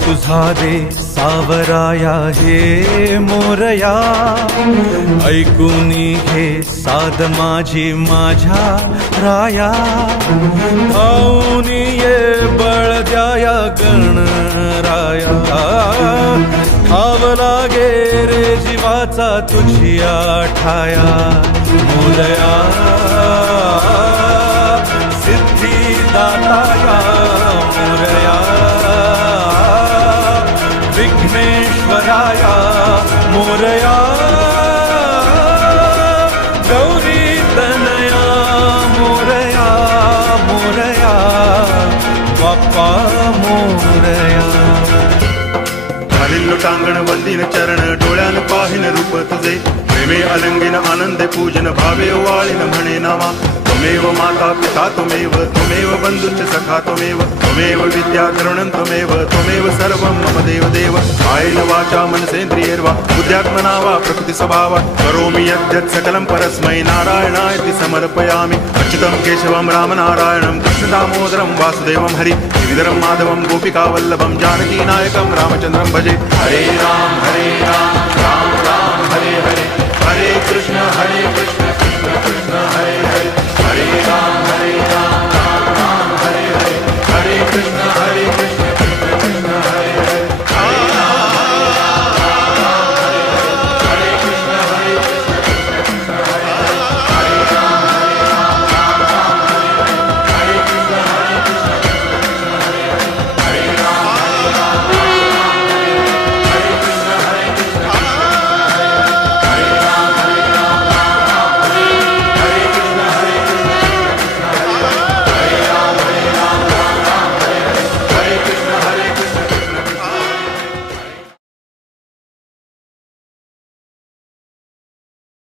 तुझा दे सावराया हे मोरया, ऐकून घे साद माझी माझ्या राया, खाऊन ये बळ द्याया गणराया, ठाव लागे रे जीवाचा तुझिया ठाया मोरया, सिद्धी दाताया मोरया, विघ्नेश्वराया मोरया, गौरी तनया मोरया मोरया, बाप्पा मोरया. घालिल्लो टांगण वंदीन चरण, डोळ्यान पाहिन रूप तुझे, प्रेमे अलंगिन आनंदे पूजन, भावे वाळीन म्हणे नामा. त्वमेव माता पिता त्वमेव, त्वमेव बंधुश्च सखा त्वमेव, त्वमेव विद्या करुणं त्वमेव, त्वमेव सर्वं मम देव देव. कायेन वाचा मनसेन्द्रियैर्वा बुद्ध्यात्मना वा प्रकृति स्वभावात् करोमि यद्यत् सकलं परस्मै नारायणायति समर्पयामि. अच्युतं केशवं रामनारायणं कृष्ण दामोदरं वासुदेवं हरि गिरिधरं माधवं गोपिकावल्लभं जानकीनायकं रामचन्द्रं भजे. हरे राम राम राम हरे हरे, हरे कृष्ण हरे